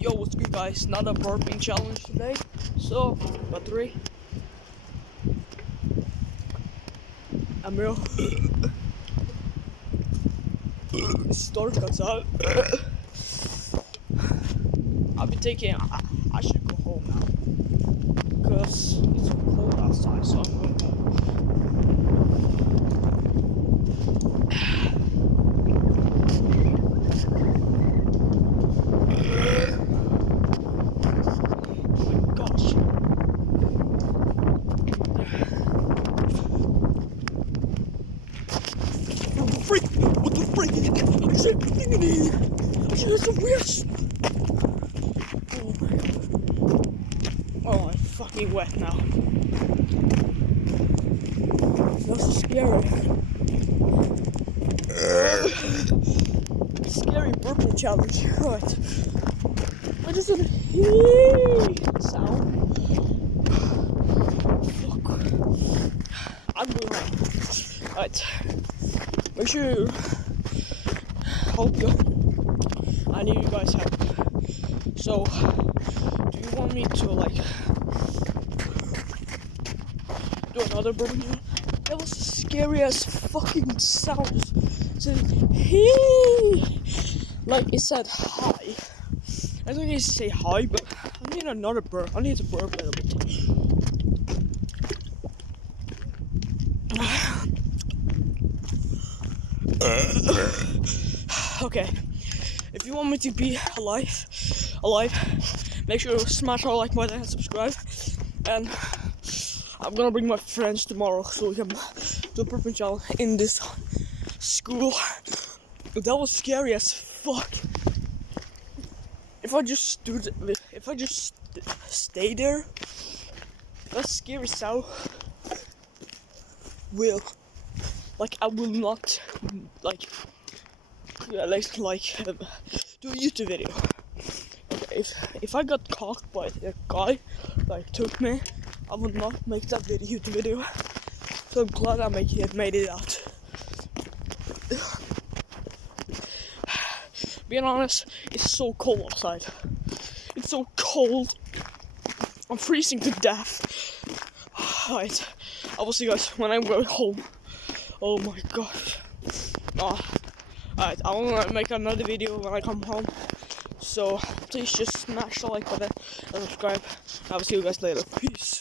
Yo, what's good guys? Another burping challenge today. So, got three. I'm real. Stork outside. I've been taking. I should go home now because it's so cold outside. So I'm going home. Gosh. Freak! What the freak? I said nothing in here. I said it's a weird. Oh my god. Oh, I'm fucking wet now. That's so scary. Scary burping challenge. Right. I just want to sound. Fuck. I'm going right. Right. Make sure you hope you. I need you guys' help. So, do you want me to like do another burping challenge? That was the scariest fucking sound. It said hey, like it said hi. I don't need to say hi, but I need another burp. I need to burp a little bit. Okay, if you want me to be alive, make sure to smash our like button and subscribe. And I'm gonna bring my friends tomorrow so we can do a burping challenge in this school. That was scary as fuck. If I just stay there, that scary sound will, like, I will not like do a YouTube video. Okay, if I got caught by a guy like took me, I would not make that YouTube video. So I'm glad I made it out. Being honest, it's so cold outside. It's so cold. I'm freezing to death. Alright, I will see you guys when I'm going home. Oh my gosh. Alright, I want to make another video when I come home. So please just smash the like button and subscribe. I will see you guys later. Peace.